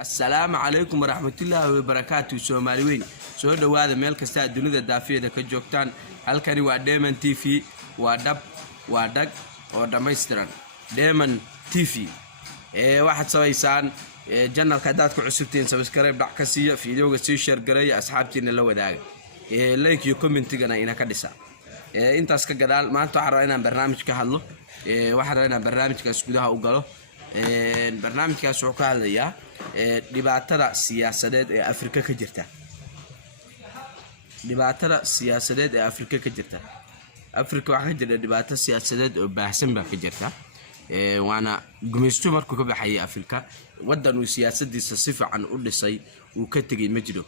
السلام عليكم ورحمة الله وبركاته. سومالي وين سو دواada meel kasta dunida daafiyada ka joogtaan halkani waa Diamond TV waa dag oo dhameystiran Diamond TV waxaad sameysaan channelka daad ku cusubtiin subscribe dhac ka siiya fiidiyoga sii share gareeya asxaabtiina la wadaaga like iyo comment-gana ina ka dhisa intaas ka gadaal maanta waxaan rabaa inaan barnaamij ka hadlo waxaan rabaa inaan barnaamijkaas gudaha u galo barnaamijkaas wuxuu ka hadlayaa dhibaatada siyaasadeed ee Afrika ka jirta Afrika waxa jira dhibaato siyaasadeed oo baahsan ba ka jirta waana gumeysto markuu ka baxay Afrika wadan uu siyaasadiisa si fiican u dhisay uu ka tagay ma jiro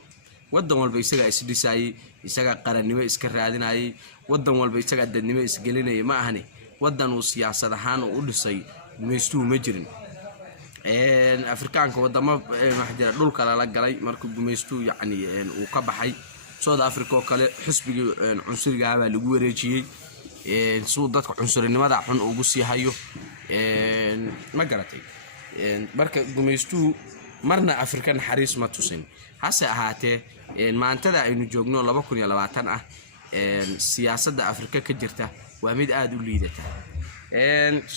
wadan walba isaga is dhisay isaga qarannimo iska raadinayay wadan walba isaga dadnimo is gelinay ma ahani wadan uu siyaasad ahaan u dhisay gumeysto ma jirin Afrikaanka wadamo maxjira dhulka la galay markuu gumeysto yani uu ka baxay South Africa oo kale xisbiga cunsuriga ah lagu wareejiyay soo dadka cunsurinimada xun ugu sii hayo ma garatay marka gumeysto marna Afrikan xariis ma tusin hase ahaatee maantada aynu joogno 2020 ah siyaasadda Afrika ka jirta waa mid aad u liidata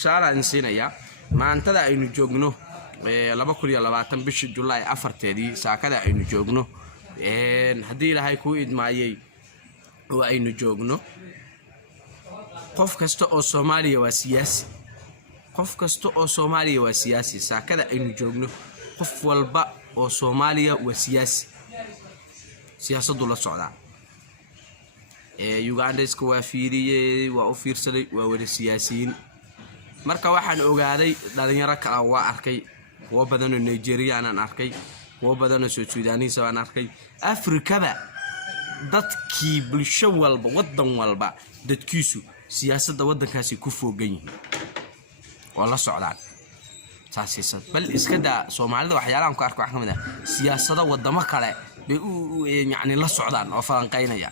shaalan siinaya maantada aynu joogno 2020 bishii July 4teedii saakada aynu joogno hadii ilaahay ku idmaayay oo aynu joogno qof kasta oo Soomaaliya waa siyaasi saakada aynu joogno qof walba oo Soomaaliya waa siyaasi siyaasaddu la socda Uganda isku waa fiiriyay waa u fiirsaday waa wada siyaasiyiin marka waxaan ogaaday dhalinyaro kala waa arkay kuwa badan oo Nigeria aan arkay kuwa badan oo Suudaaniis aan arkay Afrikaba dadkii bulsho walba wadan walba dadkiisu siyaasadda wadankaasi ku foogan yihiin oo la socdaan saasiisad bal iska daa Soomaalida waxyaalahan ku arko wax kamid ah siyaasadda wadamo kale bay yani la socdaan oo falanqeynaya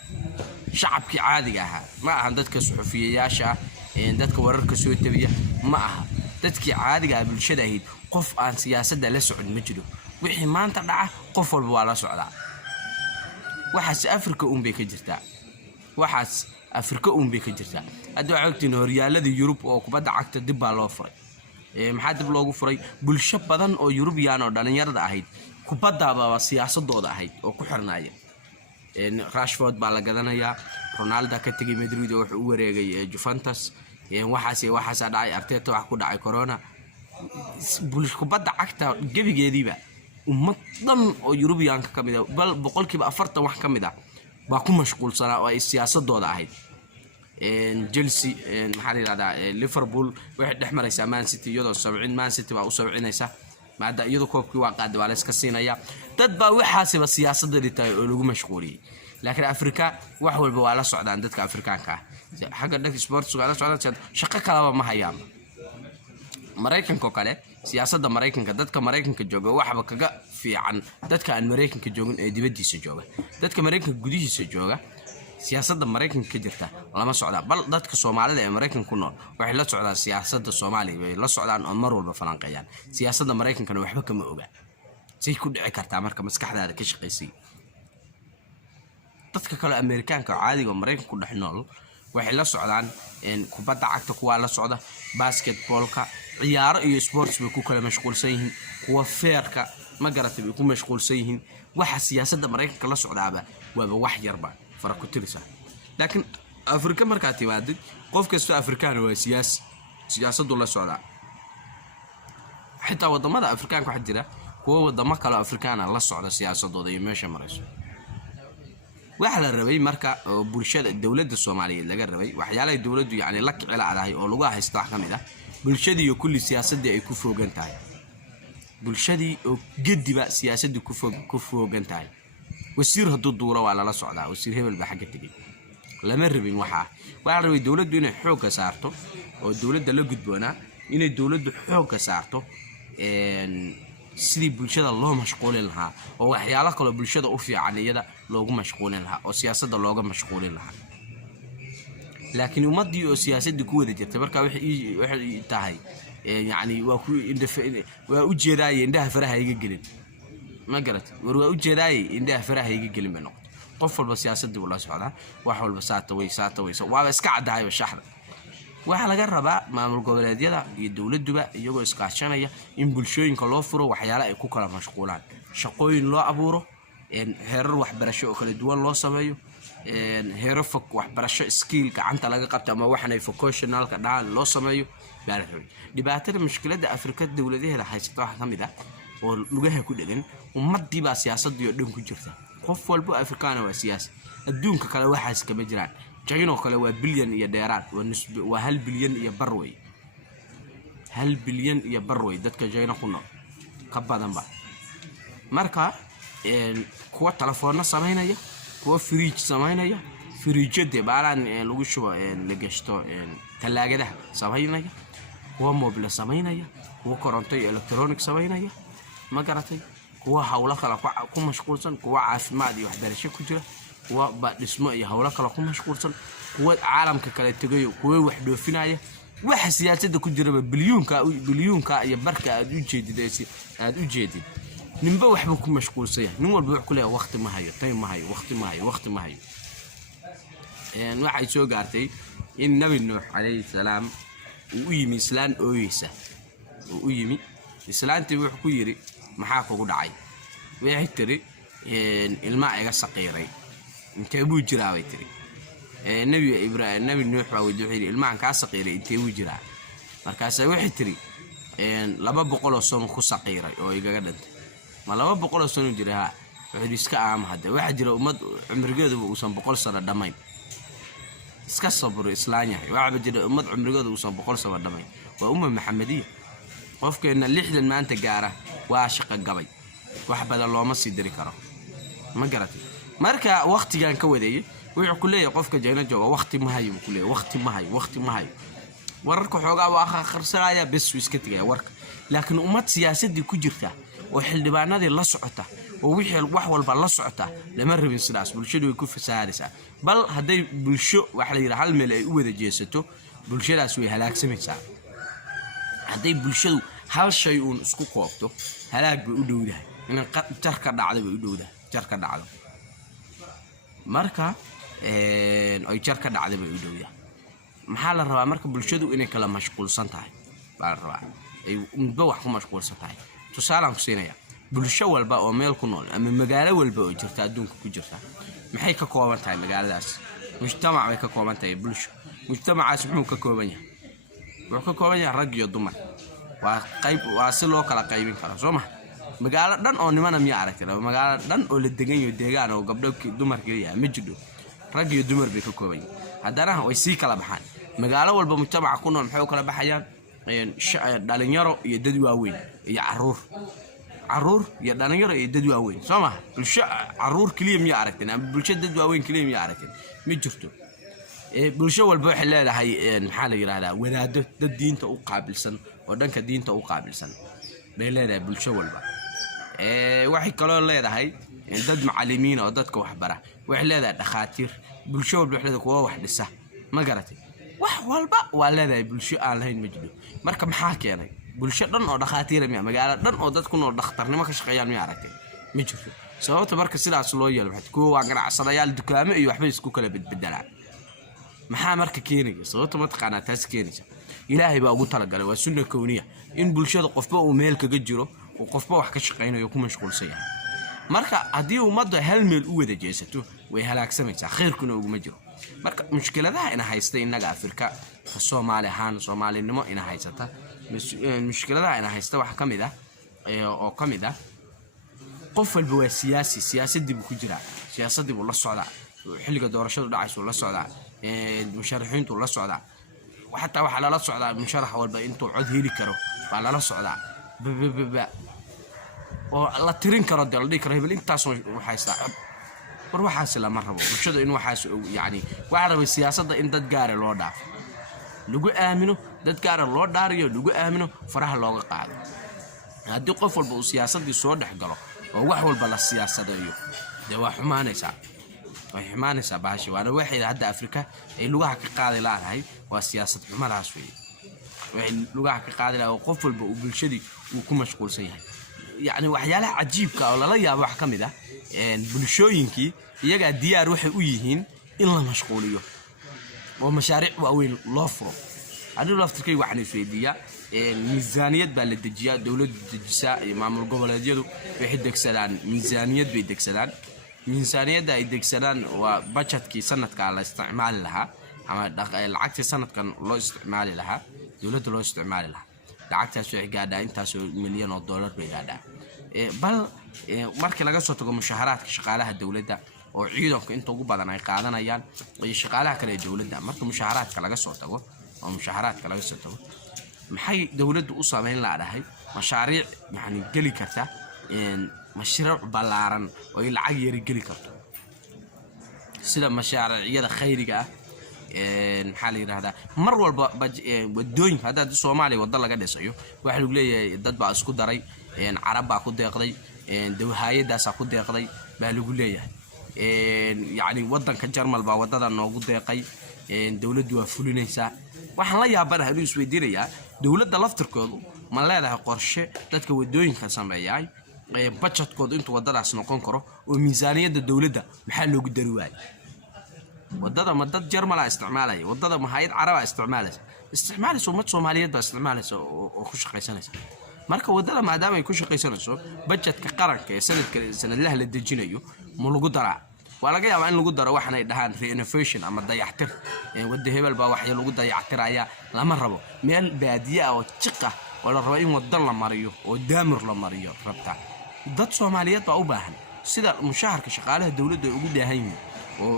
shacabkii caadiga ah ma ahan dadka suxufiyaasha dadka wararka soo tabiya ma aha dadkii caadiga ah bulshada ahayd qof aan siyaasadda la socon ma jiro wixii maanta dhaca qof walba waa la socdaa waxaas Afrika bay ka jirtaa hadda waxa ogtiin horyaalada Yurub oo kubadda cagta dib baa loo furay maxaa dib loogu furay bulsho badan oo Yurubyaan oo dhalinyarada ahayd kubadda baa siyaasadooda ahayd oo ku xirnaayeen Rashford baa la gadanayaa Ronaldo ka tagay Madrid oo wuxuu u wareegay Juventus waxaas dhacay Arteta wax ku dhacay corona kubadda cagta gabigeediiba ummadan oo Yurubyaan ka mid ah bal 40% wax ka mid ah baa ku mashquulsanaa oo ay siyaasadooda ahayd Chelsea maxaa la yiraahdaa Liverpool waxay dhexmaraysaa Man City iyadoo 70 Man City baa u 70 maada iyadoo koobkii waa qaad waa la iska siinaya dad baa waxaasiba siyaasadda dhitay oo lagu mashquuliyay laakiin Afrika wax walba waa la socdaan dadka Afrikaanka xagga dadka sports waa la socdaan shaqo kale ma hayaan Mareykanka kale siyaasadda Mareykanka dadka Mareykanka jooga waxba kaga fiican dadka aan Mareykanka joogin ee dibadiisa jooga dadka Mareykanka gudihiisa jooga siyaasadda Mareykanka ka jirta lama socda bal dadka Soomaalida ee Mareykanka ku nool waxay la socdaan siyaasadda Soomaaliya way la socdaan oo mar walba falanqeeyaan siyaasadda Mareykanka waxba kama oga si ku dhici kartaa marka maskaxdaada ka shaqeysay dadka kale Ameerikaanka caadiga Mareykanka ku dhex nool waxay la socdaan kubadda cagta kuwa la socda basketballka ciyaaro iyo sports bay ku kala mashquulsan yihiin kuwa feerka ma garatay bay ku mashquulsan yihiin waxa siyaasadda Mareykanka la socdaaba waaba wax yarba faraq ku tirisa laakiin Afrika marka timaadid qof kasta Afrikaan waa siyaasaddu la socda xitaa wadamada Afrikaanka waxa jira kuwa wadamo kale Afrikaan la socda siyaasadooda iyo meesha marayso waxa la rabay marka bulshada dawladda Soomaaliyeed laga rabay waxyaalaha dawladdu yani la kicila adahay oo lagu haysto wax kamid ah bulshadii iyo kulli siyaasadda ay ku foogan tahay bulshadii oo gediba siyaasadda ku foogan tahay wasiir haduu duuro waa la socdaa wasiir hebel ba xagga tagay lama rabin waxa rabay dawladdu inay xoog ka saarto oo dawladda la gudboona inay dawladdu xoog ka saarto sidii bulshada loo mashquulin lahaa oo waxyaalo kale bulshada u fiican iyada loogu mashquulin lahaa oo siyaasadda looga mashquulin lahaa laakiin ummadii oo siyaasadda ku wada jirtay marka waxay tahay يعني waa u jeedaayeen indhaha faraha iga gelin ما قالت وروا جداي إنده فرح يجي كلمة نقط قفل بس سياسة دي ولا سعودة وحول بس ساتوي وبس قاعد هاي بالشحن وحلا جربا مع الجبلات يدا يدول الدبا يجوا إسكاشنا يا إن بلشوين كلافرو وحيالا يكوكلا مشغولان شقوين لا أبورو إن هير وحبرشوا كل الدول لا سمايو إن هيرفك وحبرشوا سكيل كعنت لاقى قبت أما وحنا يفكوشنال كدال لا سمايو بعرفين دبعتنا مشكلة ده أفريقيا الدولة دي هلا حيستوها كم ده ولقاها كل جن ومدي بقى سياسة دي يدوم كجرتها قف والبو أفريقيا وسياسة الدون كلا واحد كمجران جاينو كلا وبليون يا ديرات ونسبة وهل بليون يا بروي هل بليون يا بروي دتك جاينا كنا كبادن با marka kuwa telefoonna sameynaya kuwa fridge sameynaya fridge baalan lagu shubo la gashto talaagadaha sameynaya kuwa mobile sameynaya kuwa koronto iyo electronic sameynaya ma garatay kuwa hawlo kala ku mashquulsan kuwa caafimaad iyo waxbarasho ku jira kuwa dhismo iyo hawlo kala ku mashquulsan kuwa caalamka kala tagay kuwa wax dhoofinaya waxa siyaasadda ku jira bilyoonka iyo barka aad u jeedid نبى وحبه كم مشغول سيا نقول بروح كله وقت ما هي تايم ما هي وقت ما هي يعني واحد شو قارتي إن نبي نوح عليه السلام ويمي سلان أويسة ويمي سلان تبي حكيري محاكو قدعي ويحتري الماء يقصقيري انت أبو جراوي تري نبي إبراهيم نبي نوح ويدوحيري الماء كاسقيري انت أبو جرا مركز ويحتري لما بقولوا صوم خسقيري أو يقعدت ما لو بقول سنة جريها واحد يسكع عام هذا واحد جرى أمد عمر جود وصام بقول سنة دمين اسكع صبر إسلامي واحد جرى أمد عمر جود وصام بقول سنة دمين وأم محمدية وفك إن اللحد ما أنت جاره وعشق الجبي واحد بدل الله ما سيدري كرا ما جرتي مركا وقت كان كودي ويعقل لي قفك جينا جوا وقت ما هي وكله وقت ما هي ورك حوجا وآخر سرايا بس ويسكت جا ورك لكن أمد سياسة دي كجرتها وحلبانادي لا سقطه ووحي wax walba la socota lama rabin sidaas bulshadu way ku fasaadaysaa bal haday bulsho wax la yiraahdo hal meel ay u wada jeesato bulshadaas way halaagsamaysaa haday bulshadu hal shay uu isku qoobto halaag bay u dhowdahay in jar ka dhacdo marka ay jar ka dhacdo bay u dhowdahay maxaa la rabaa marka bulshadu inay kala mashquulsan tahay baa la rabaa ay unba wax ku mashquulsan tahay tusaalaan ku siinaya bulsho walba oo meel ku nool ama magaalo walba oo jirta adduunka ku jirta maxay ka kooban tahay magaaladaas mujtamac way ka kooban tahay bulsho mujtamacaas muxuu ka kooban yahay wuxuu ka kooban yahay rag iyo dumar waa si loo kala qaybin karo soo ma magaalo dhan oo nimana miya aragtay magaalo dhan oo la degan yahay deegaan oo gabdho dumar kaliya ma jiro rag iyo dumar bay ka kooban yihiin haddana way si kala baxaan magaalo walba mujtamac ku nool maxay kala baxayaan dhalinyaro iyo dad waaweyn iyo caruur iyo dhalinyaro iyo dad waaweyn Soomaa bulsho caruur kaliya miya aragteen ama bulsho dad waaweyn kaliya miya aragteen ma jirto bulsho walba waxay leedahay maxaa la yiraahdaa wadaado dad diinta u qaabilsan oo dhanka diinta u qaabilsan bay leedahay bulsho walba waxay kaloo leedahay dad macallimiin oo dadka wax bara waxay leedahay dhakhaatiir bulsho walba waxay leedahay kuwa wax dhisa ma garatay wax walba waa leedahay bulsho aan lahayn ma jiro marka maxaa keenay bulsho dhan oo dhakhaatiir ah magaalo dhan oo dad ku nool dhakhtarnimo ka shaqeeyaan ma aragtay ma jirto sababta marka sidaas loo yeelo waxa kuwa waa ganacsadayaal dukaamo iyo waxba isku kala bedbedelaan maxaa marka keenay sababta ma taqaanaa taas keenaysa ilaahay baa ugu talagalay waa sunna kawniya in bulshada qofba uu meel kaga jiro oo qofba wax ka shaqeynayo ku mashquulsan yahay marka hadii ummadda hal meel u wada jeesato way halaagsamaysaa khayrkuna ugu ma jiro marka mushkiladaha ina haysta inaga Afrika Soomaali ahaan Soomaalinimo ina haysata mushkiladaha ina haysta wax kamid ah oo kamid ah qof walba waa siyaasadii buu ku jira siyaasadii buu la socdaa xilliga doorashadu dhacayso la socdaa musharaxiintu la socdaa حتى waxa la socdaa musharax walba intuu cod heli karo baa la socdaa oo la tirin karo daldi karo hebel intaas waxaysta war waxaas la marrabo bulshada in waxaas yaani waxa rabay siyaasadda in dad gaar ah loo dhaafo lagu aamino dad gaar ah loo dhaariyo lagu aamino faraha looga qaado hadii qof walba uu siyaasadii soo dhax galo oo wax walba la siyaasadayo de wax xumaanaysa baashi waana waxay hadda Afrika ay lugaha ka qaadi lahayd waa siyaasad xumadaas weey lugaha ka qaadi lahayd qof walba uu bulshadii uu ku mashquulsan yahay يعني وحيالها عجيب كأولا لا يا أبو حكم ده بلشوينكي يجا ديار روحي ويهين إلا مشغوليو ومشاريع وأوين لافرو هذا لافتكي وحنا في ديا ميزانية بالدجيا دولة الدجساء معمول قبل هذيلو بيحدك سلان ميزانية بيدك سلان ميزانية ده يدك سلان وبجت كي سنة على استعمال لها أما العكس سنة كان لا استعمال لها دولة لا استعمال لها العكس شو قاعدة أنت شو مليون دولار بقاعدة بل markii laga soo tago mushaharaadka shaqaalaha dawladda oo ciidanku inta ugu badan ay qaadanayaan ay shaqaalaha kale dawladda marka mushaharaadka laga soo tago maxay dawladdu u sameyn laadahay mashaariic yani gali karta mashruuc balaaran oo lacag yar gali karto sida mashaariicda khayriga ah maxaa la yiraahdaa mar walba wadooyinka hadda Soomaaliya wada laga dhisayo waxa lagu leeyahay dad baa isku daray carab baa ku deeqday dawhayadaas ku deeqday baa lagu leeyahay yani wadanka Jarmal baa wadada noogu deeqay dawladdu waa fulinaysa waxaan la yaabanahay inuu isweydiinayaa dawladda laftirkoodu ma leedahay qorshe dadka wadooyinka sameeyay budgetkoodu intuu wadadaas noqon karo oo miisaaniyada dawladda maxaa loogu dari waayay wadada ma dad Jarmal isticmaalay wadada ma hay'ad carab isticmaalayso umad Soomaaliyeed baa isticmaalayso oo ku shaqaysanaysa marka wadada maadaama ay ku shaqaysanayso budgetka qaranka ee sanadlaha la dejinayo ma lagu daraa waa laga yaabaa in lagu daro waxaan ay dhahaan renovation ama dayactir wada hebel baa wax lagu dayactiraya lama rabo meel baadiya oo jiq ah oo la rabo in wadan la mariyo oo daamir la mariyo rabta dad Soomaaliyeed baa u baahan sida mushaharka shaqaalaha dawladda ugu baahan yihiin oo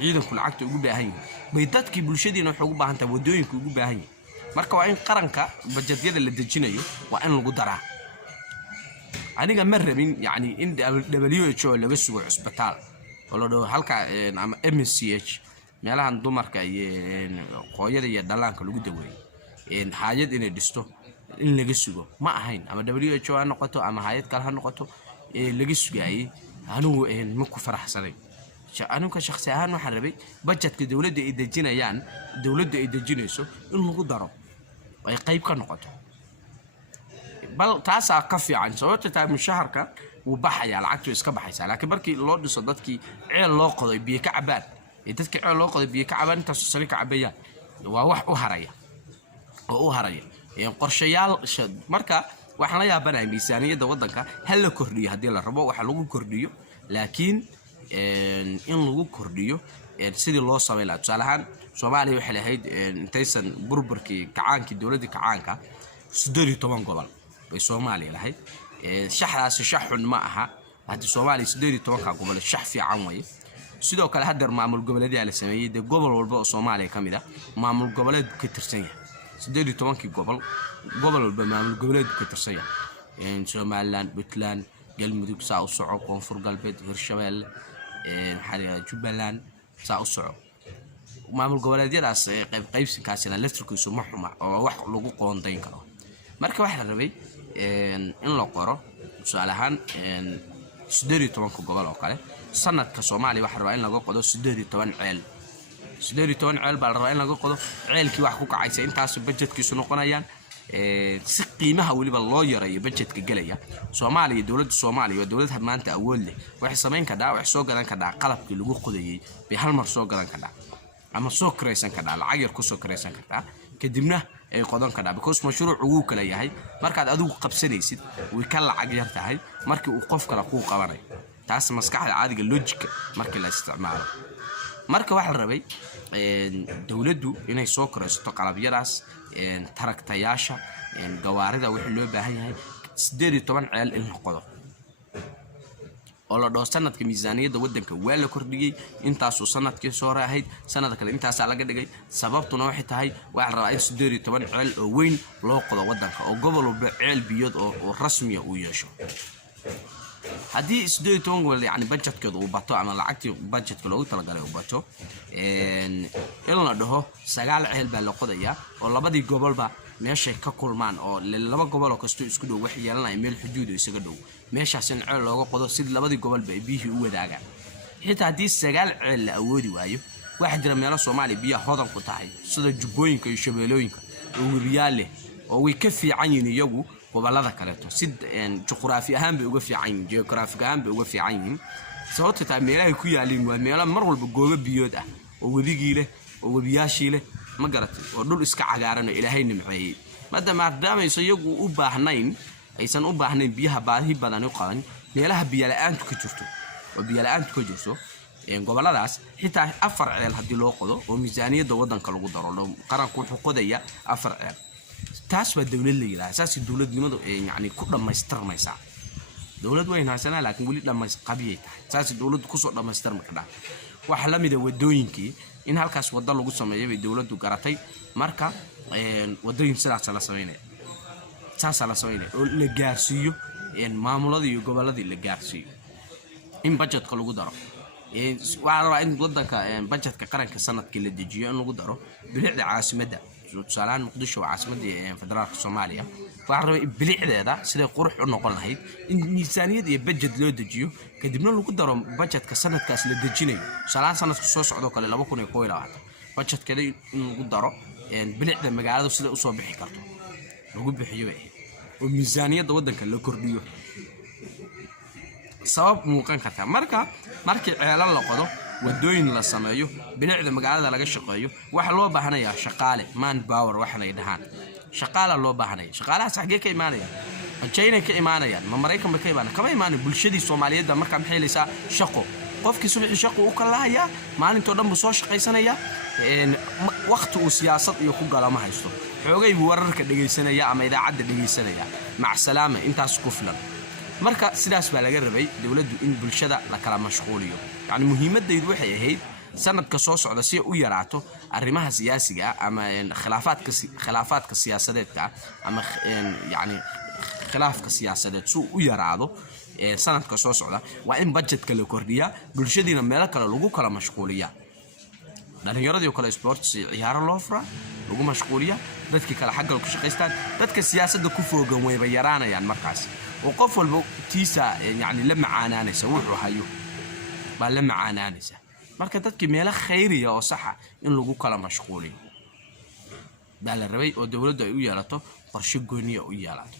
ciidanku lacagta ugu baahan yihiin bay dadkii bulshadiina wax ugu baahan tahay wadooyinka ugu baahan yihiin marka waa in qaranka budgetyada la dejinayo waa in lagu daraa aniga ma rabin yani in WHO laga sugo isbitaal wala halka ama MCH meelahan dumarka iyo qooyada iyo dhalaanka lagu daweeyo hay'ad inay dhisto in laga sugo ma ahayn ama WHO ha noqoto ama hay'ad kale ha noqoto laga sugayay anigu ma ku faraxsanay aniga shakhsi ahaan waxaan rabay budgetka dawladda ay dejinayaan dawladda ay dejinayso in lagu daro ay qayb ka noqoto bal taasa ka fiican sababta taa mushaharka uu baxaya lacagtu iska baxaysa laakiin markii loo dhiso dadkii ceel loo qoday biyo ka cabaan dadkii ceel loo qoday biyo ka cabaan inta soo ka cabayaan waa wax u haraya qorshayaal marka waxaan la yaabanahay miisaaniyada wadanka hal la kordhiyo hadii la rabo waxa lagu kordhiyo laakiin in lagu kordhiyo sidii loo sameeyay la tusaalahan Soomaaliya waxay lahayd intaysan burburkii kacaankii dawladda kacaanka 18 gobol bay Soomaaliya lahayd shaxdaas shaxun ma aha hadii Soomaaliya 18 gobol shax fiican way sidoo kale hadda maamul goboleedyo la sameeyay gobol walba oo Soomaaliya kamid ah maamul goboleed ka tirsan yahay 18 gobol walba maamul goboleed ka tirsan yahay Somaliland Puntland galmudug saa u soco koonfur galbeed Hirshabelle xariga Jubbaland saa u soco maamul goboleedyadaas qaybsigaasina laftirkiisu ma xuma oo wax lagu qoondayn karo marka waxa la rabay in la qoro su'aalahan 18 gobol oo kale sanadka Soomaaliya waxa rabaa in laga qodo 18 ceel baa la rabaa in laga qodo ceelkii wax ku kacaysa intaas budgetkiisu noqonayaan si qiimaha waliba loo yareeyo budgetka galaya Soomaaliya dawladda Soomaaliya dawladda maanta awood leh wax sameyn ka dhac wax soo gadan ka dhac qalabkii lagu qodayay bi hal mar soo gadan ka dhac ama soo kreysan ka dhac lacag yar ku soo kreysan kartaa kadibna ay qodan ka dhac because mashruucu uu kala yahay markaad adigu qabsanaysid way ka lacag yar tahay markii uu qof kale ku qabanay taas maskaxda caadiga logic markii la isticmaalo marka waxa la rabay dawladdu inay soo kreysato qalabyadaas taraktayaasha gawaarida wixii loo baahan yahay 18 ceel in la qodo oo la dhoo sanadka miisaaniyada wadanka waa la kordhiyay intaas oo sanadkii soo raahayd sanad kale intaas laga dhigay sababtuna waxay tahay waxa la rabaa in 18 ceel oo weyn loo qodo wadanka oo gobol walba ceel biyood oo rasmi ah uu yeesho haddii 18 gobol yani budgetkooda uu bato ama lacagtii budgetka loogu talagalay uu bato in la dhaho 9 ceel baa la qodayaa oo labadii gobolba meeshay ka kulmaan oo laba gobol oo kasto isku dhow wax yeelanay meel xuduud isaga dhow meeshaas in ceel looga qodo sid labadii gobol bay biyo u wadaagaan xitaa haddii 9 ceel la awoodi waayo waxa jira meelo Soomaaliya biyo hodan ku tahay sida Jubbooyinka iyo Shabeellooyinka oo wariyaal leh oo way ka fiican yihiin iyagu gobolada kaleeto sid juqraafi ahaan bay uga fiican yihiin geographic ahaan bay uga fiican yihiin sababtoo ah meelaha ku yaalin waa meelo mar walba goobo biyood ah oo wadigi leh oo wabiyaashii leh ma garatay oo dhul iska cagaaran oo Ilaahay nimceeyay maadaama iyagu u baahnayn aysan u baahnayn biyaha baahi badan u qaban meelaha biyo la'aantu ka jirto oo biyo la'aantu ka jirto goboladaas xitaa 4 ceel hadii loo qodo oo miisaaniyada wadanka lagu daro qaranku wuxuu qodaya 4 ceel taas waa dawlad la yiraahdo asaasi dawladnimadu yani ku dhameystirmaysa dawlad weyn haasana laakiin wali qabiyay tahay asaasi dawladdu ku soo dhameystirma kadhaa waxa la mid ah wadooyinkii in halkaas wada lagu sameeyo bay dawladdu garatay marka wadooyin sidaas la sameeyay oo la gaarsiiyo maamulada iyo goboladii la gaarsiiyo in budgetka lagu daro waxaa rabaa in wadanka budgetka qaranka sanadkii la dejiyo in lagu daro bilicda caasimadda tusaalahan muqdisho waa caasimadda federaalka Soomaaliya waxaa rabaa bilicdeeda sida qurux u noqon lahayd in miisaaniyad iyo budget loo dejiyo kadibna lagu daro budgetka sanadkaas la dejinayo tusaalahan sanadka soo socdo kale 2021 budgetkeeda in lagu daro bilicda magaalada sida u soo bixi karto lagu bixiyo oo miisaaniyada wadanka la kordhiyo sabab muuqan karta markii ceelal la qodo wadooyin la sameeyo bilicda magaalada laga shaqeeyo waxa loo baahanayaa shaqaale man power waxa la yiraahdo shaqaale loo baahanaya shaqaalahaas xagee ka imaanaya China ka imaanayaan ma Mareykan ka imaanayaan kama imaanay bulshadii Soomaaliyeed marka maxay leeysaa shaqo qofkii subaxii shaqo u kalaaya maalintii dhan buu soo shaqaysanaya waqti uu siyaasad iyo ku galama haysto xoogay wararka dhageysanaya ama idaacada dhageysanaya mac salaama intaas ku filan marka sidaas baa laga rabay dawladdu in bulshada la kala mashquuliyo yani muhiimaddeedu waxay ahayd sanadka soo socda si u yaraato arrimaha siyaasiga ama khilaafaadka siyaasadeedka ama yani khilaafka siyaasadeed soo u yaraado sanadka soo socda waa in budgetka la kordhiyaa bulshadiina meel kale lagu kala mashquuliyaa dhalinyarada kale sports ciyaaro loo fura lagu mashquuliyaa dadkii kale xagga ku shaqeystaan dadka siyaasadda ku foogan way yaraanayaan markaas oo qof walba tiisa yani la macaanaanaysa wuxuu hayo baa la macaanaanaysa marka dadkii meel khayriya oo sax ah in lagu kala mashquuliyo baa la rabay oo dawladdu ay u yeelato qorshe gooniya u yeelato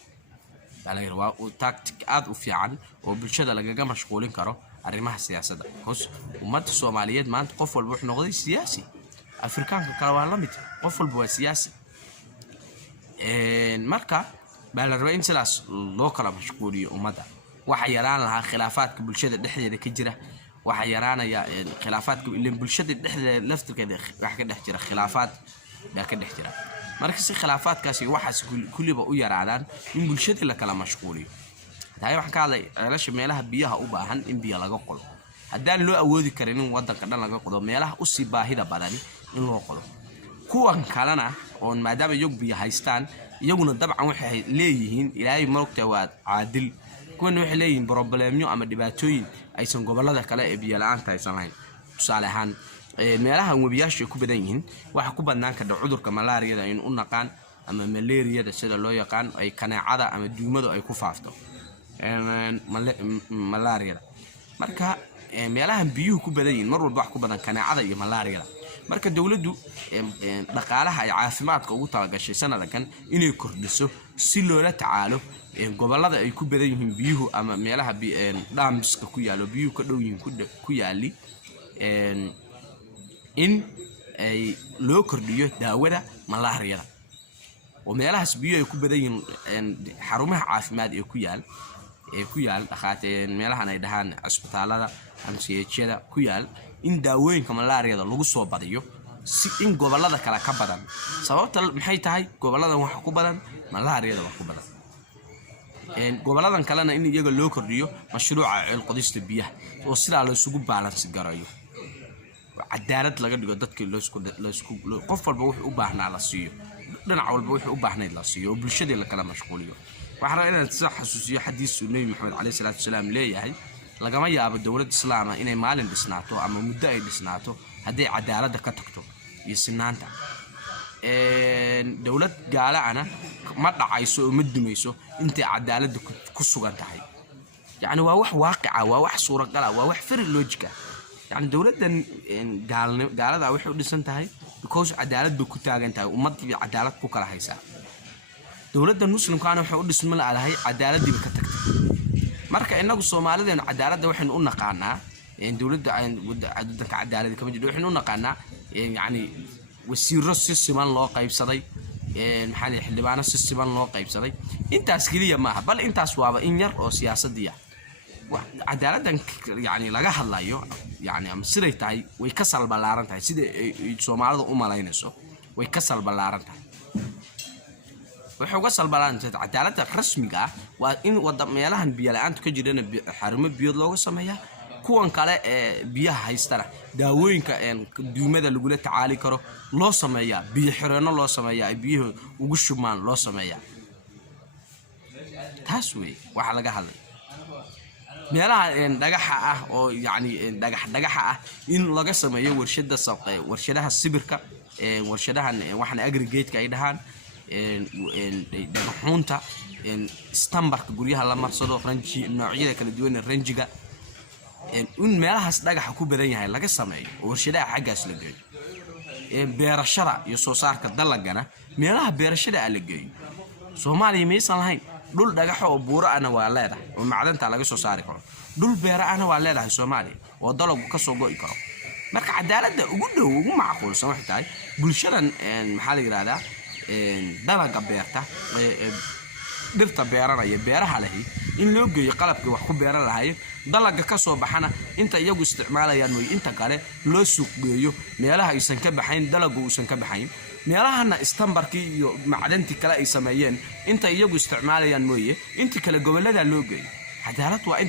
baa la rabaa oo tactic aad u fiican oo bulshada lagaga mashquulin karo arrimaha siyaasadda qof ummadda Soomaaliyeed maanta qof walba wuxuu noqday siyaasi Afrikaanka kale waa la mid qof walba waa siyaasi marka baa la rabaa in sidaas loo kala mashquuliyo ummadda waxa yaraan lahaa khilaafaadka bulshada dhexdeeda ka jira waxa yaraanaya khilaafaadka ilaa bulshada dhexdeeda laftirkeeda wax ka dhex jira khilaafaad baa ka dhex jira marka si khilaafaadkaasi waxaas kulliba u yaraadaan in bulshada la kala mashquuliyo tahay wax ka hadlay ceelasha meelaha biyaha u baahan in biyo laga qodo haddaan loo awoodi karin in wadanka dhan laga qodo meelaha u sii baahida badan in loo qodo kuwan kalena oo maadaama iyagu biyo haystaan iyaguna dabcan waxay leeyihiin Ilaahay marogta waa caadil kuwan waxay leeyihiin problemyo ama dhibaatooyin aysan gobolada kale ee biyo la'aanta aysan lahayn tusaale ahaan meelaha wabiyaasha ku badan yihiin waxa ku badnaan kara cudurka malaariyada in u naqaan ama malaariyada sida loo yaqaan ay kaneecada ama duumadu ay ku faafto malaariyada marka meelaha biyuhu ku badan yihiin mar walba wax ku badan kaneecada iyo malaariyada marka dawladdu dhaqaalaha ay caafimaadka ugu talagashay sanadan inay kordhiso si loola tacaalo gobolada ay ku badan yihiin biyuhu ama meelaha dhamska ku yaalo biyuhu ka dhow yihiin ku yaali in ay loo kordhiyo daawada malaariyada oo meelahaas biyo ay ku badan yihiin xarumaha caafimaad ee ku yaal dhaqaateen meelahan ay dhahaan isbitaalada ama siyaajada ku yaal in daawooyinka malaariyada lagu soo badiyo si in gobolada kale ka badan sababta maxay tahay gobolada wax ku badan malaariyada wax ku badan goboladan kalena in iyaga loo kordhiyo mashruuca ceel qodista biyaha oo sidaa la isugu balance garayo cadaalad laga dhigo dadkii loo isku qof walba wuxuu u baahnaa la siiyo dhinac walba wuxuu u baahnaa la siiyo oo bulshada la kala mashquuliyo waxaan inaan sax xasuusiyo xadiis Nabi Maxamed عليه الصلاه والسلام leeyahay lagama yaabo dawladda islaamka inay maalin dhisnaato ama muddo ay dhisnaato haddii cadaalad ka tagto iyo sinaanta dawlad gaalaana ma dhacayso oo ma dumayso intii cadaalad ku sugan tahay yani waa wax waaqica waa wax suuragal ah waa wax firi logic ah يعني دولتنا قالت waxay u dhisan tahay because cadaalad bay ku taagan tahay ummadii cadaalad ku kala haysa dowladda muslimkaana waxay u dhismi lahayd cadaaladii ka tagtay marka inagu Soomaalideena cadaaladda waxaan u naqaanaa in dowladda wadanka cadaaladda kama jiro waxaan u naqaanaa yani wasiiro si siman loo qaybsaday maxaa xildhibaano si siman loo qaybsaday intaas kaliya maaha bal intaas waaba in yar oo siyaasadiya cadaaladdan yani laga hadlayo yani ama siday tahay way ka salbalaaran tahay sida Soomaalidu u malaynayso way ka salbalaaran tahay waxay uga salbalaaran tahay cadaaladda rasmiga ah waa in wada meelahan biyo la'aanta ka jirana xarumo biyood looga sameeyaa kuwan kale ee biyaha haystana daawooyinka duumada lagu la tacaali karo loo sameeyaa biyo xireenno loo sameeyaa ay biyaha ugu shubmaan loo sameeyaa taas way waxa laga hadlay meelaha dhagaxa ah oo yani dhagaxa ah in laga sameeyo warshadaha sibirka warshadahan waxaan aggregate-ka ay dhahaan dhagaxunta stambarka guryaha la marsado ranji noocyada kala duwan ranjiga in meelahaas dhagaxa ku badan yahay laga sameeyo warshadaha xaggaas la geeyo beerashada iyo soo saarka dalagana meelaha beerashada la geeyo Soomaaliya meesan lahayn dhul dhagax oo buuro ana waa leedahay oo macdanta laga soo saari karo dhul beera ana waa leedahay Soomaaliya oo dalagu ka soo go'i karo marka cadaaladda ugu dhow ugu macquulsan waxay tahay bulshadan maxaa la yiraahdaa dalaga beerta dhirta beeranaya beeraha lahi in loo geeyo qalabka wax ku beeran lahaay dalaga ka soo baxana inta iyagu isticmaalayaan way inta kale loo suuq geeyo meelaha aysan ka baxayn dalagu uusan ka baxayn meelahana istambarkii iyo macdanti kale ay sameeyeen inta iyagu isticmaalayaan mooye inta kale gobolada loo geeyo cadaalad waa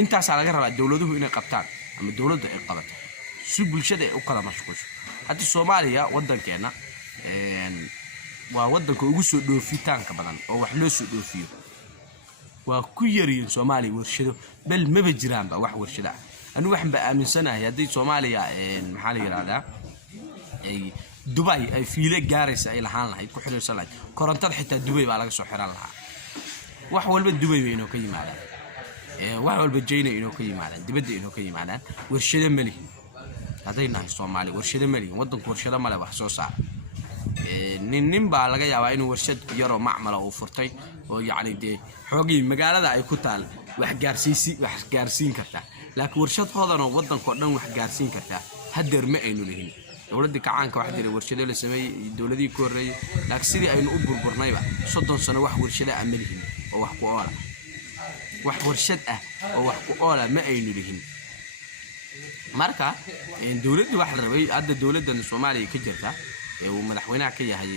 intaas laga rabaa dawladuhu inay qabtaan ama dawladda ay qabato si bulshada ay u kala mashquusho hadda Soomaaliya wadankeena waa wadanka ugu soo dhoofitaanka badan oo wax loo soo dhoofiyo waa ku yariyeen Soomaaliya warshado bal ma jiraan ba wax warshada anigu waxaan ba aaminsanahay hadii Soomaaliya maxaa la yiraahdaa ay Dubai ay fiile gaaraysa ay lahaan lahayd ku xiriirsan lahayd korontada xitaa Dubai baa laga soo xiran lahaa wax walba Dubai way inoo ka yimaadaan wax walba China inoo ka yimaadaan dibadda inoo ka yimaadaan warshado malihin hadayna Soomaaliya warshado malihin wadanku warshado male wax soo saar nin baa laga yaabaa inuu warshad yaro macmala uu furtay oo yani de xoogii magaalada ay ku taal wax gaarsiin kartaa laakiin warshad hodan oo wadanka dhan wax gaarsiin kartaa hadeer ma aynu leeyahay dawladda kacaanka wax jiray warshado la sameeyay dawladii ku horeeyay laakiin sidii aynu u burburnaayba 30 sano wax warshado aan leeyahay oo wax ku oola wax warshad ah oo wax ku oola ma aynu leeyahay marka dawladdu wax la rabay hadda dawladda Soomaaliya ka jirta oo madaxweynaha ka yahay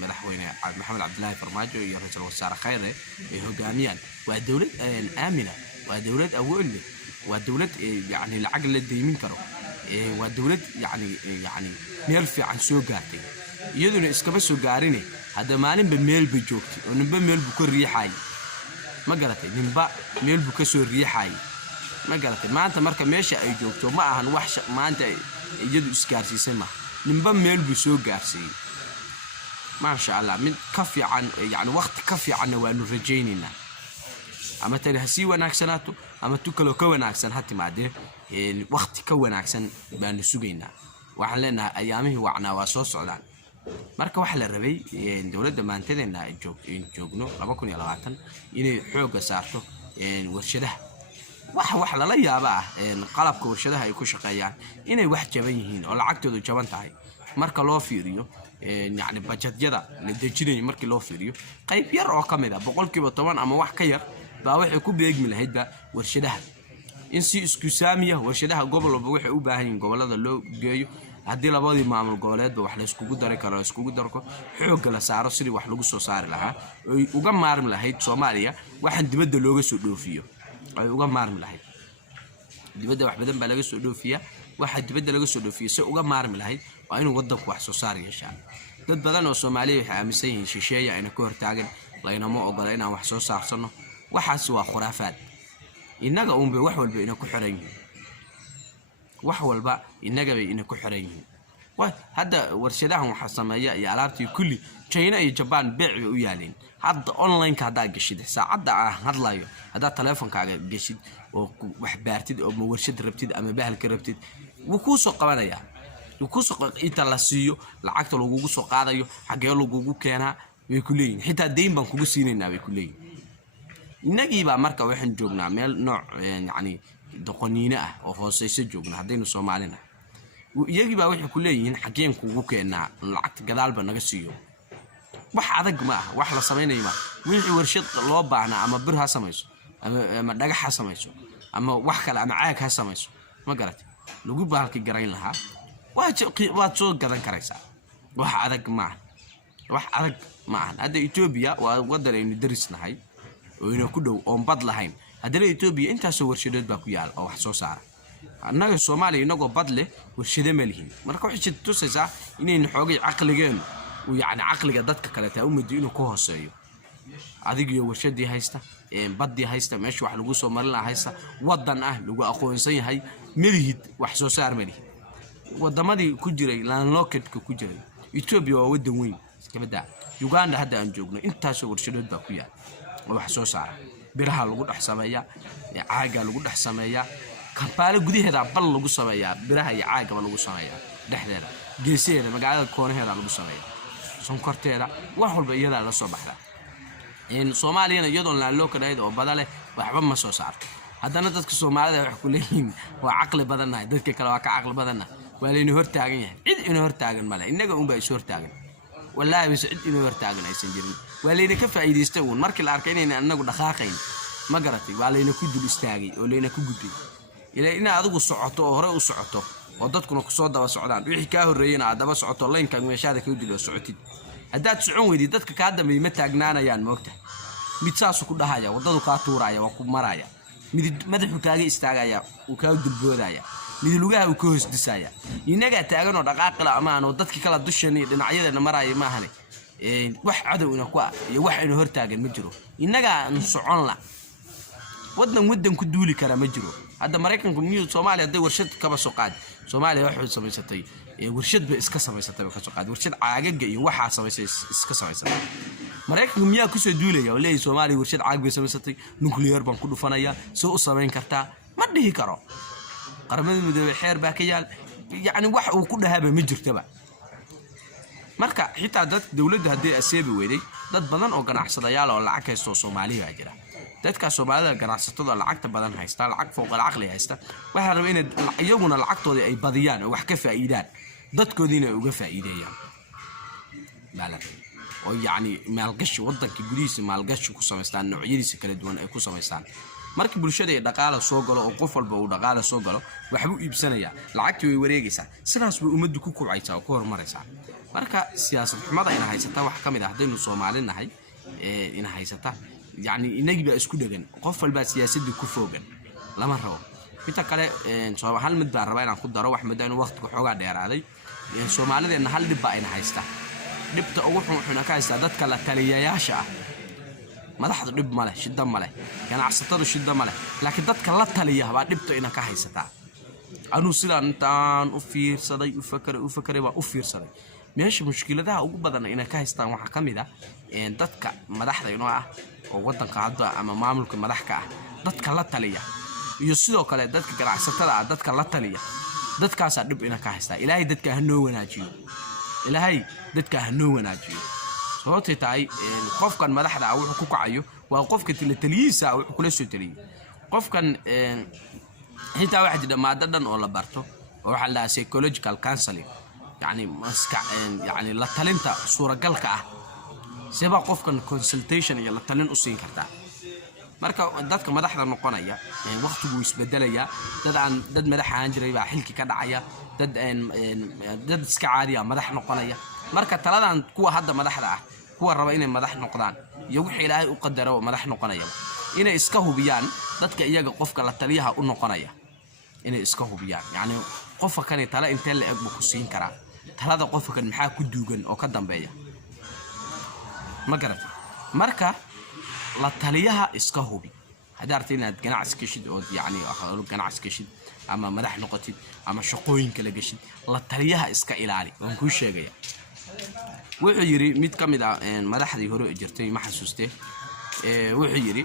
madaxweyne Maxamed Cabdullaahi Farmaajo iyo ra'iisul wasaare Khayre ay hogaamiyaan waa dawlad aamina waa dawlad awood leh waa dawlad yani lacag la deemin karo waa dawlad yani meel fiican soo gaartay iyaduna iskaba soo gaarin hada maalinba meel bay joogtay oo ninba meel buu ka riixay ma garatay ninba meel buu ka soo riixay ma garatay maanta marka meesha ay joogto ma ahan wax maanta iyadu iskaarsiisay ma ninba meel buu soo gaarsiiyay ma sha Allah mid ka fiican yani waqti ka fiican waanu rajaynayna ama tan hasi wanaagsanaato ama tukalo ka wanaagsan hati maade waqti ka wanaagsan baan sugaynaa waxaan leenahay ayaamihii wacnaa waa soo socdaan marka waxa la rabay dawladda maantadeena ay joogno 2020 inay xoog saarto warshadaha wax la yaaba qalabka warshadaha ay ku shaqeeyaan inay wax jaban yihiin oo lacagtoodu jaban tahay marka loo fiiriyo yani budgetyada la dejinayo markii loo fiiriyo qayb yar oo kamid ah 10% ama wax ka yar baa waxay ku beegmi lahayd warshadaha in si isku saamiya warshadaha gobol walba waxay u baahan yihiin gobolada loo geeyo hadii labadii maamul goboleedba wax la iskugu dari karo iskugu darko xoog la saaro sidii wax lagu soo saari lahaa oo uga maarmi lahayd Soomaaliya waxaan dibadda looga soo dhoofiyo ay uga maarmi lahayd dibadda wax badan baa laga soo dhoofiyaa waxa dibadda laga soo dhoofiyo si uga maarmi lahayd waa inuu wadanku wax soo saar yeeshaan dad badan oo Soomaaliya waxay aaminsan yihiin shisheeya inay ka hortaagan laynama ogola inaan wax soo saarsano waxaas waa khuraafaad inaga uun bay wax walba ina ku xiran yihiin wax walba inaga bay ina ku xiran yihiin hadda warshadahan waxa sameeya iyo alaabtii kulli China iyo Japan beec u yaaleen hadda online ka hada gashid saacada aan hadlayo hada taleefankaaga gashid oo wax baartid oo warshad rabtid ama bahalka rabtid wuu ku soo qabanaya inta la siiyo lacagta lagugu soo qaadayo xagee lagugu keenaa way ku leeyihiin xitaa deyn baan kugu siinaynaa way ku leeyihiin inagii baa marka waxaan joognaa meel nooc yani doqoniina ah oo hooseyso joogna haddaynu Soomaalina iyagii baa waxay ku leeyihiin xageen kugu keenaa lacagta gadaalba naga siiyo wax adag ma ah wax la sameeyay ma wixii warshad loo baahnaa ama bir ha samayso ama dhagax ha samayso ama wax kale ama caag ha samayso ma garatay lagu baalki garayn lahaa waad soo gadan karaysaa wax adag ma aha hadda Ethiopia waa wadan aynu darisnahay oo inuu ku dhow oo bad lahayn haddana Ethiopia intaas oo warshadeed baa ku yaal oo wax soo saara annaga Soomaaliya inagoo bad leh warshado ma lihin marka waxay tusaysaa inaynu xoogay caqligeen oo yani caqliga dadka kale taa u muddo inuu ku hooseeyo adigiyo warshadii haysta badii haysta meesha wax lagu soo marin haysta wadan ah lagu aqoonsan yahay midihid wax soo saar midihid wadamadii ku jiray landlocked-ka ku jiray Ethiopia waa wadan weyn iskabada Uganda hadda aan joogno intaas oo warshadood baa ku yaal oo wax soo saara biraha lagu dhex sameeyaa caaga lagu dhex sameeyaa Kampala gudaheeda bal lagu sameeyaa biraha iyo caaga lagu sameeyaa dhexdeeda geeseeda magaalada koonaheeda lagu sameeyaa sonkorteeda wax walba iyada la soo baxda Soomaaliyana iyadoo la loo kaleeyd oo badale waxba ma soo saarto haddana dadka Soomaalida wax ku leeyihiin waa caqli badanahay dadka kale waa ka caqli badana waa leeyna hor taagan yahay cid inoo hor taagan male inaga un baa is hor taagan wallahi bis cid inoo hor taagan aysan jirin waa leeyna ka faa'iideystay uun markii la arkay inay anagu dhaqaaqayn ma garatay waa leeyna ku dul istaagay oo leeyna ku gudbay ilaa in adigu socoto oo hore u socoto oo dadkuna ku soo daba socdaan wixii ka horeeyana aad daba socoto leenka meeshaada ka dilo socotid haddaad socon weydii dadka ka dambeeyay ma taagnaanayaan moogta mid saas ku dhahaya wadadu ka tuuraya waa ku maraya mid madaxu kaaga istaagaya uu ka dulboodaya mid lugaha uu ka hoos disaya inaga taagan oo dhaqaaqla amaan oo dadka kala dushani dhinacyada maraya ma ahane wax cadow ina ku iyo wax ina hor taagan ma jiro inaga aan socon la wadan ku duuli kara ma jiro hadda Mareykanku miyuu Soomaaliya haday warshad kaba soo qaad Soomaaliya waxay samaysatay warshad ba iska samaysatay ka soo qaad warshad caagaga iyo waxa samaysay iska samaysatay Mareykanku miyaa ku soo duulaya oo leeyahay Soomaaliya warshad caag bay samaysatay nuclear baan ku dhufanaya soo u sameyn kartaa ma dhihi karo qaramada midoobay xeer baa ka yaal yani wax uu ku dhahaaba ma jirtaba marka xitaa dad dawladda haday aseebi weeday dad badan oo ganacsadayaal oo lacag haysto Soomaaliya jira dadka Soomaalida ganacsatada lacagta badan haysta lacag fooq aqli haysta waxa rabay in iyaguna lacagtooda ay badiyaan oo wax ka faa'iidaan dadkoodina ay uga faa'iideeyaan balad oo yani maalgashi wadanka gudihiisa maalgashi ku sameystaan noocyadiisa kala duwan ay ku sameystaan markii bulshada ay dhaqaale soo galo oo qof walba uu dhaqaale soo galo waxbu iibsanaya lacagtii way wareegaysaa sidaas way umadu ku kobcaysaa oo ku horumaraysaa marka siyaasad xumada in haysata wax kamid ah hadaynu Soomaalinahay in haysata يعني inagii baa isku dhagan qof walba siyaasadda ku foogan lama rabo inta kale soo hal mid baan rabaa inaan ku daro wax madaan waqtiga xoogaa dheeraaday Soomaalideena hal dib baa in haysta dibta ugu xun ka haysta dadka la taliyayaasha ah madaxda dib ma leh shida ma leh ganacsatada shida ma leh laakiin dadka la taliya baa dibta ina ka haysata anu sidaan intaan u fiirsaday baa u fiirsaday meesha mushkiladaha ugu badan ina ka haystaan waxa kamid ah dadka madaxda inoo ah oo wadanka hadda ama maamulka madaxka ah dadka la taliya iyo sidoo kale dadka ganacsatada ah dadka la taliya dadkaas dib ina ka haystaa ilaahay dadka ha noo wanaajiyo sababtay tahay qofkan madaxda ah wuxuu ku kacayo waa qofka taliyiisa wuxuu kula soo taliyay qofkan xitaa waxa jira maadadan oo la barto oo waxa la psychological counseling يعني يعني la talinta suuragalka ah sida qofkan consultation iyo la talin u siin kartaa marka dadka madaxda noqonaya waqtigu isbedelaya dad madaxaan jiray baa xilki ka dhacaya dad iska caadi ah madax noqonaya marka taladan kuwa hadda madaxda ah kuwa raba inay madax noqdaan iyo wixii Ilaahay u qadaro madax noqonaya inay iska hubiyaan dadka iyaga qofka la taliyaha u noqonaya inay iska hubiyaan yani qofka kan tala intee la eg ku siin karaa talada qofka kan maxaa ku duugan oo ka dambeeya ma garata marka la taliyaha iska hubi hadartii inaad ganacsi ka shid oo yani ganacsi ka shid ama madax noqotid ama shaqooyin kala gashid la taliyaha iska ilaali waan ku sheegaya wuxuu yiri mid kamid ah madaxdii hore jirtay ma xasuustay wuxuu yiri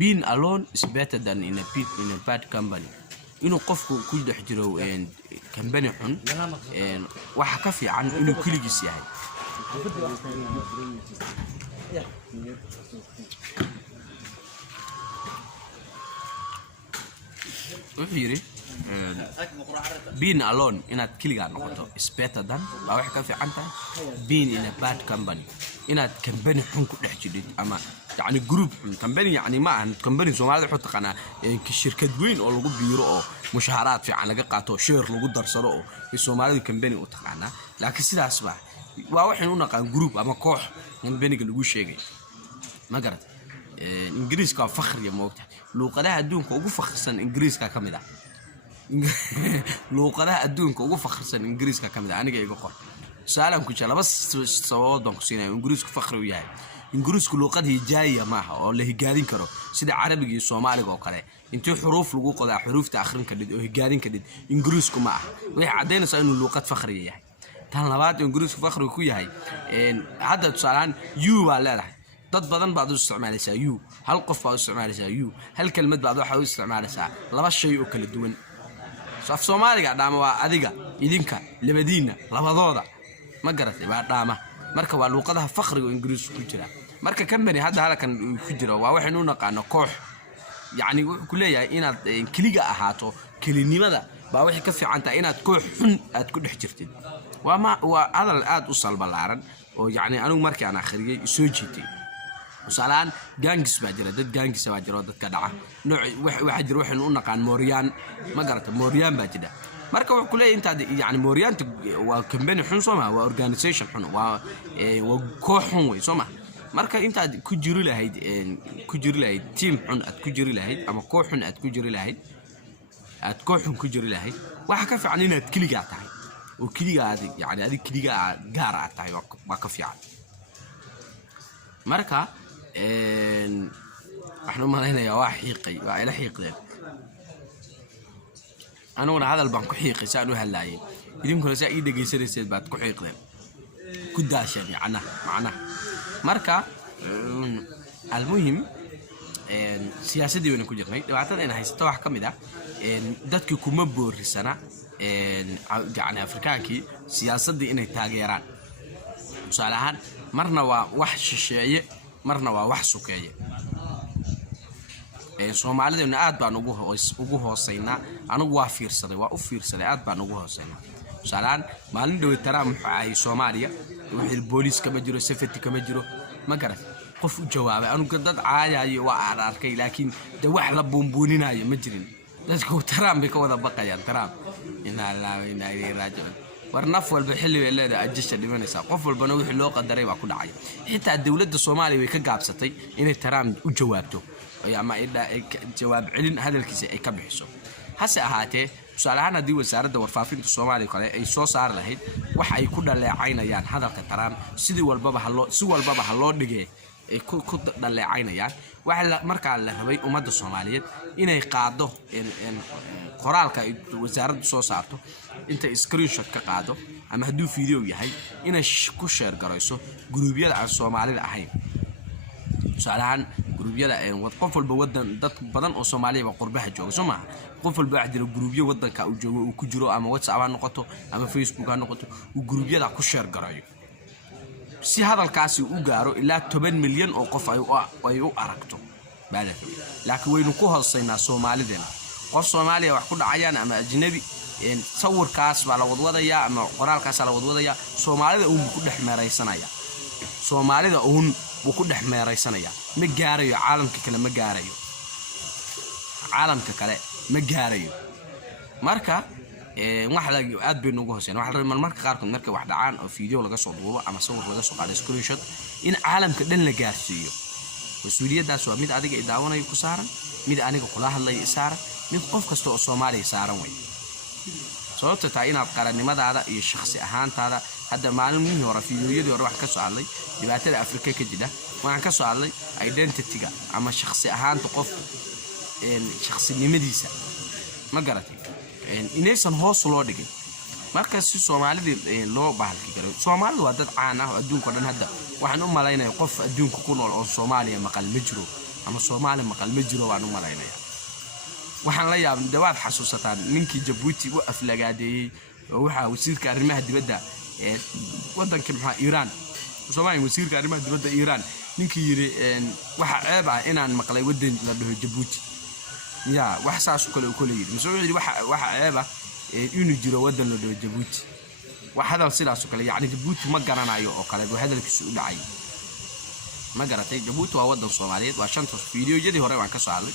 being alone is better than in a bad company inuu qofku ku dhex jiro company xun waxa ka fiican inuu kaligiis yahay وحيري being alone inaad keligaa noqoto is better than baa wax ka fiican tahay being in a bad company inaad company xun ku dhex jirtid ama yani group xun company yani ma ahan company Soomaalida wuxuu taqaanaa shirkad weyn oo lagu biiro oo mushaharaad fiican laga qaato share lagu darsado oo Soomaalida company u taqaanaa laakiin sidaas waa waxaan u naqaan group ama koox company-ga lagu sheegay ma garad ingiriiska fakhriya moogta luqadaha adduunka ugu fakhrisan ingiriiska kamid ah luqadaha adduunka ugu fakhrisan ingiriiska kamid ah aniga iga qor su'aalan ku jira laba sababood baan ku siinay ingiriisku fakhri u yahay ingiriisku luqad hijaaya maaha oo la higaadin karo sida carabiga iyo Soomaaliga oo kale intii xuruuf lagu qodaa xuruufta akhrin ka dhid oo higaadin ka dhid ingiriisku ma aha way cadeynaysaa inuu luqad fakhri yahay tan labaad ingiriisku fakhri ku yahay hadda su'aalan you baa leedahay dad badan baad u isticmaalaysaa you hal qof baad u isticmaalaysaa you hal kelmad baad waxa u isticmaalaysaa laba shay oo kala duwan af Soomaaliga dhaama waa adiga idinka labadiina labadooda ma garatay baa dhaama marka waa luqadaha fakhriga ingiriisku ku jira marka company hadda halkan ku jira waa waxaan u naqaano koox yani wuxuu ku leeyahay inaad kaliga ahaato kalinimada baa wixii ka fiican tahay inaad koox xun aad ku dhex jirtid waa adal aad u salbalaaran oo yani anigu markii aan akhriyay soo jiitay وسالان جانجس باجرة دد جانجس باجرة دد كدعة نوع واحد يروح نقان موريان ما قرأت موريان باجدة مركب كله أنت يعني موريان وكمبين حن سوما وأورجانيزيشن حن وكوح حن سوما مركب أنت كجري لهيد كجري لهيد تيم حن كجري لهيد أما كوح حن كجري لهيد كوح حن كجري لهيد واحد كفي عنينا كلي قاعد وكلي قاعد يعني هذه كلي قاعد قارع تاعي وكفي عن مركب waxaan u maleynayaa waa xiiqay waa ila xiiqdeen anuguna hadal baan ku xiiqay saan u halaayay idinkuna saa ii dhageysanayseed baad ku xiiqdeen ku daasheen macna marka almuhim siyaasadii wayna ku jirnay dhibaatada in haysato wax ka mid ah dadkii kuma boorisana yani afrikaankii siyaasadii inay taageeraan tusaale ahaan marna waa wax shisheeye marna waa wax sukeeye Soomaaliduna aad baan ugu hooseynaa anigu waa fiirsaday waa u fiirsaday aad baan ugu hooseynaa salaan maalin dhow Trump ay Soomaaliya wixii booliis kama jiro safety kama jiro ma garan qof u jawaabay anigu dad caayay waa arkay laakiin de wax la buunbuuninayo ma jirin dadku Trump ka wada baqayaan Trump inna lillahi wa inna ilayhi raaji'uun warnaf walba xilli way leedahay ajisha dhimanaysa qof walbana wixii loo qadaray waa ku dhacay xitaa dawladda Soomaaliya way ka gaabsatay inay Trump u jawaabto ama jawaab celin hadalkiisa ay ka bixiso hase ahaatee su'aalahan hadii wasaaradda warfaafinta Soomaaliya kale ay soo saar lahayd wax ay ku dhaleecaynayaan hadalka Trump sidii walbaba loo dhigay ay ku dhaleecaynayaan waxa markaa la rabay ummadda Soomaaliyeed inay qaado qoraalka wasaaraddu soo saarto inta screenshot ka qaado ama haduu video yahay inay ku share garayso gruubyada aan Soomaalida ahayn su'aalahan gruubyada qof walba wadan dad badan oo Soomaaliya qurbaha jooga Soomaa qof walba waxa jira gruubyo wadanka uu joogo uu ku jiro ama WhatsApp ha noqoto ama Facebook ha noqoto uu gruubyada ku share garayo si hadalkaasi u gaaro ilaa 10 milyan oo qof ay u aragto laakiin waynu ku hooseynaa Soomaalidana qof Soomaaliya wax ku dhacayaan ama ajnabi sawirkaas baa la wadwadaya ama qoraalkaas la wadwadaya Soomaalida uu ku dhex meeraysanaya Soomaalida uu ku dhex meeraysanaya ma gaarayo caalamka kale ma gaarayo marka wax la aad bay ugu hooseen wax la marka qaar kood marka wax dhacaan oo video laga soo duubo ama sawir laga soo qaado screenshot in caalamka dhan la gaarsiiyo mas'uuliyadaas waa mid adiga idaawanayo ku saaran mid aniga kula hadlay saaran mid qof kasta oo Soomaaliya saaran way sababta taa inaad qarannimadaada iyo shakhsi ahaantaada hadda maalmihii hore fiidiyoyadii hore wax ka soo hadlay dhibaatada Afrika ka jira waxaan ka soo hadlay identity-ga ama shakhsi ahaanta qof shakhsinimadiisa ma garatay inaysan hoos loo dhigin marka si Soomaalida loo bahalki karo Soomaalidu waa dad caan ah adduunka dhan hadda waxaan u maleynayaa qof adduunka ku nool oo Soomaaliya maqal ma jiro ama Soomaali maqal ma jiro waan u maleynayaa waxaan la yaabay dawaad xasuusataan ninkii Djibouti u aflagaadeeyay oo waxa wasiirka arrimaha dibadda wadanka Iran Soomaaliya wasiirka arrimaha dibadda Iran ninkii yiri waxa ceeb ah inaan maqlay wadan la dhaho Djibouti ya wax saas kale u kale yiri masoo yiri waxa ceeb ah inuu jiro wadan la dhaho Djibouti wax hadal sidaas kale yani Djibouti ma garanayo oo kale hadalkiisu u dhacay ma garatay Djibouti waa wadan Soomaaliyeed waa shanta fiidiyoyadii hore waan ka soo hadlay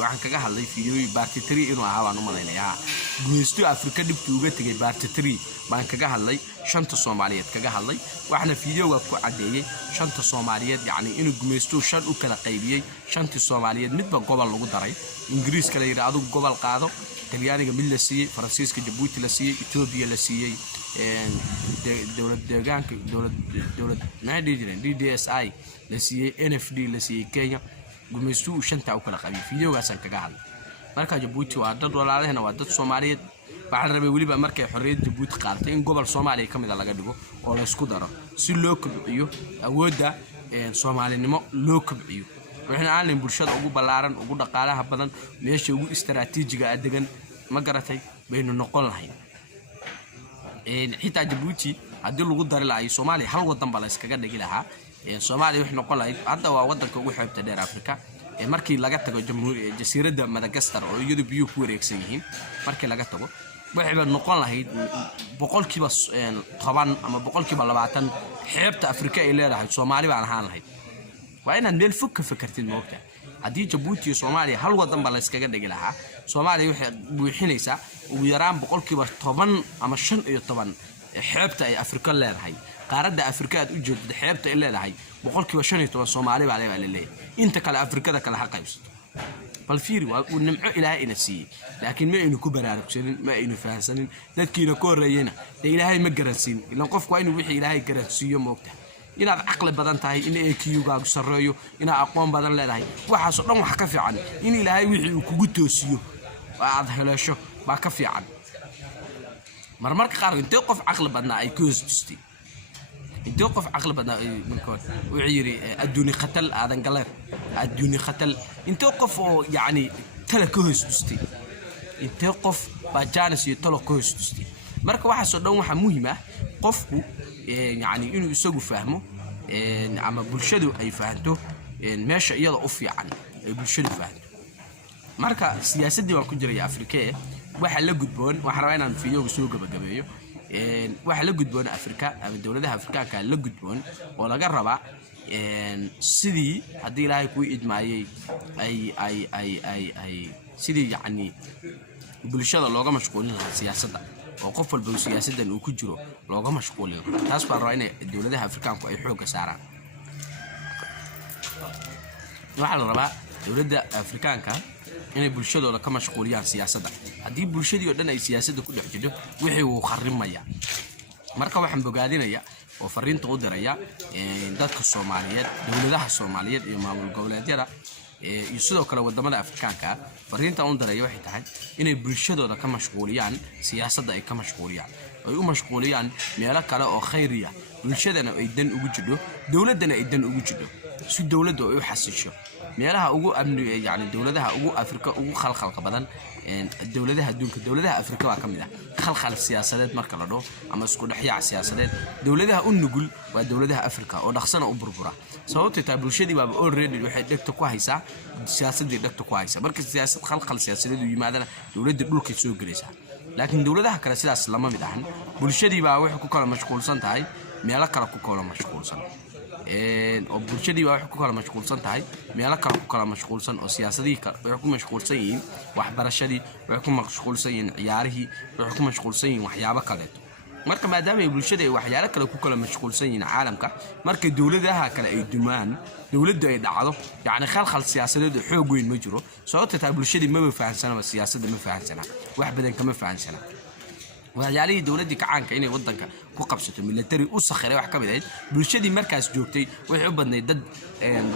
waxaan kaga hadlay fiidiyoy Part 3 inuu ahaa waan u malaynayaa gumaysto Afrika dibtu uga tagay Part 3 baan kaga hadlay shanta Soomaaliyeed kaga hadlay waxna fiidiyoga ku cadeeyay shanta Soomaaliyeed yani inuu gumaysto shan u kala qaybiyay shanta Soomaaliyeed midba gobol lagu daray Ingiriiska la yiraahdo gobol qaado Talyaaniga mid la siiyay Faransiiska Djibouti la siiyay Ethiopia la siiyay dawlad deegaanka dawlad DDSI la siiyay NFD la siiyay Kenya gumaysto shanta u kala qaybiyay fiidiyogaasan kaga hadlay marka Djibouti waa dad walaalahena waa dad Soomaaliyeed waxaan rabay waliba markay xorriyadda Djibouti qaatay in gobol Soomaaliya kamid laga dhigo oo la isku daro si loo kobciyo awoodda Soomaalinimo loo kobciyo waxaan aanay bulshada ugu balaaran ugu dhaqaalaha badan meesha ugu istaraatiijiga ah degan ma garatay baynu noqon lahayn xitaa Djibouti hadii lagu dari lahayo Soomaaliya hal wadan baa la iskaga dhigi lahaa Soomaaliya wax noqon lahayd hadda waa wadanka ugu xeebta dheer Afrika markii laga tago jasiiradda Madagascar oo iyadu biyo ku wareegsan yihiin markii laga tago waxay noqon lahayd boqolkiiba 10 ama boqolkiiba 20 xeebta Afrika ay leedahay Soomaali baan ahaan lahayd waa inaad meel fog ka fikirtid moogta hadii Djibouti iyo Soomaaliya hal wadan baa la iskaga dhigi lahaa Soomaaliya waxay buuxinaysaa ugu yaraan boqolkiiba 10 ama 15 xeebta ay Afrika leedahay qaaradda Afrika aad u jeedid xeebta ay leedahay boqolkiiba 15 Soomaali baa leeyahay inta kale Afrikada kala xaqaysto bal fiir waa uu nimco Ilaahay ina siiyay laakiin ma aynu ku baraarugsanin ma aynu fahansanin dadkiina ku horeeyana Ilaahay ma garansiin ilaa qofku waa inuu wixii Ilaahay garansiiyo moogta inaad aqli badan tahay in EQ-gaagu sareeyo inaad aqoon badan leedahay waxaas oo dhan wax ka fiican in Ilaahay wixii uu kugu toosiyo aad heleesho baa ka fiican marmarka qaar intee qof aqli badnaa ay ku hoostay intee qof aqli badnaa ay markaa u ciiri adduuni qatal aadan galeen adduuni qatal intee qof oo yani tala ka hoostay intee qof baa jaanis iyo talo ka hoostay marka waxaas oo dhan waxa muhiim ah qofku يعني إنه يسوق فهمه عم بالشدو أي فهمته ماشى يلا أفيعن بالشدو فهمته مركا سياسة دي والكل جري أفريقيا واحد لقد بون وحرينا في يوم سوق بجمعيه واحد لقد بون أفريقيا الدولة ده أفريقيا كان لقد بون ولا جربا سيدي هدي لا يكون إجماعي أي سيدي يعني بالشدو لوجا مشغولين السياسة ده وقف السياسة ده وكجرو لوجا مشغولين تاس فرعنا الدولة ده أفريقيا كأي حوجة سعرا واحد ربع دولة أفريقيا كان إن بالشدة ولا كم مشغولين سياسة ده هدي بالشدة ودنا السياسة ده كله حجده وحي وخرم ميا مركب واحد بقادين يا وفرين تقدر يا دتك الصوماليات دولة الصوماليات إمام الجولات يلا يسودو كلا ودمada Afrikaanka fariinta uu daray waxay tahay inay bulshadooda ka mashquuliyaan siyaasadda ay ka mashquuliyaan ay u mashquuliyaan meelo kale oo khayriya bulshadana ay dan ugu jidho dawladana ay dan ugu jidho si dawladdu ay u xasisho meelaha ugu amni yani dawladaha ugu Afrika ugu khalkhalka badan dawladaha adduunka dawladaha Afrika waa kamid ah khalkhal siyaasadeed marka la dhaho ama isku dhaxyaac siyaasadeed dawladaha u nugul waa dawladaha Afrika oo dhaqsana u burbura sababtoo ah bulshadii baa already waxay dhagta ku haysaa siyaasadii dhagta ku haysaa marka siyaasad khalkhal siyaasadeed u yimaadana dawladda dhulka soo galaysa laakiin dawladaha kale sidaas lama mid ahan bulshadii baa wax ku kala mashquulsan tahay meelo kale ku kala mashquulsan oo bulshadii baa wax ku kala mashquulsan tahay meelo kale ku kala mashquulsan oo siyaasadii wax ku mashquulsan yihiin waxbarashadii wax ku mashquulsan yihiin ciyaarihii wax ku mashquulsan yihiin waxyaabo kale marka maadaama bulshada ay waxyaalo kale ku kala mashquulsan yihiin caalamka marka dawladaha kale ay dumaan dawladdu ay dhacdo yani khalkhal siyaasadeed xoog weyn ma jiro sababtoo ah bulshadii ma fahansana siyaasadda ma fahansana wax badan kama fahansana waxyaalihii dawladii kacaanka inay wadanka ku qabsato military u sakhray wax ka mid ah bulshadii markaas joogtay waxay u badnayd dad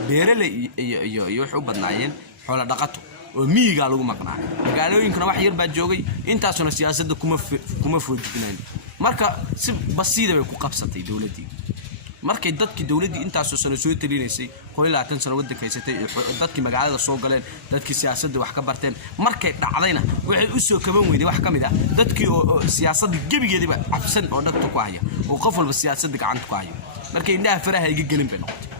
beeraley iyo waxay u badnaayeen xoolo dhaqato oo miyiga lagu maqnaa magaalooyinkana wax yar baa joogay intaasuna siyaasadda kuma foojinaan marka si basiida bay ku qabsatay dawladii markay dadkii dawladii intaas oo sano soo talinaysay 20 sano wadanka haysatay dadkii magaalada soo galeen dadkii siyaasadda wax ka barteen markay dhacdayna waxay u soo kaban weyday wax kamid ah dadkii oo siyaasadda gabigeediba cabsan oo dhagta ku haya oo qof walba siyaasadda gacanta ku haya marka indhaha faraha iga gelin bay noqotay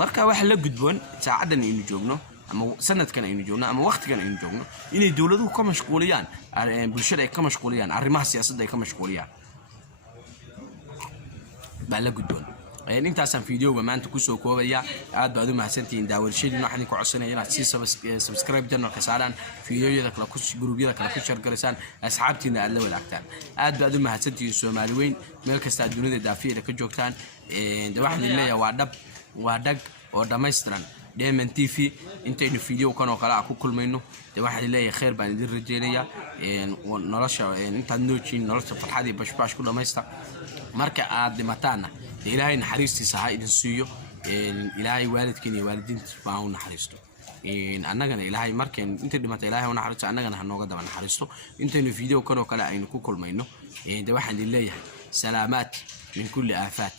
marka waxa la gudboon saacadan aynu joogno ama sanadkan aynu joogno ama waqtigan aynu joogno inay dawladuhu ka mashquuliyaan bulshada ay ka mashquuliyaan arrimaha siyaasadda ay ka mashquuliyaan baa la gudboon intaasaan fiidiyoga maanta ku soo koobaya aad baad u mahadsantihiin daawashadiina waxaan ku codsanaya inaad si subscribe channelka saaraan fiidiyoyada kala ku gruubyada kala ku share gareysaan asxaabtiina aad la wadaagtaan aad baad u mahadsantihiin Soomaali weyn meel kasta dunida daafiyada ka joogtaan waxaan leeyahay waa dhag oo dhameystiran Diamond TV intaynu fiidiyoo kan oo kala ku kulmayno waxaan leeyahay khayr baan idin rajeynayaa nolosha intaad noojin nolosha farxadii bashbaash ku dhameysta marka aad dhimataana ilaahay naxariistiisa ha idin siiyo ilaahay waalidkiina iyo waalidiinta baa u naxariisto annagana ilaahay markeen inta dhimata ilaahay u naxariisto annagana ha nooga daba naxariisto intaynu fiidiyoo kan oo kale aynu ku kulmayno waxaan idin leeyahay salaamaat min kulli aafaat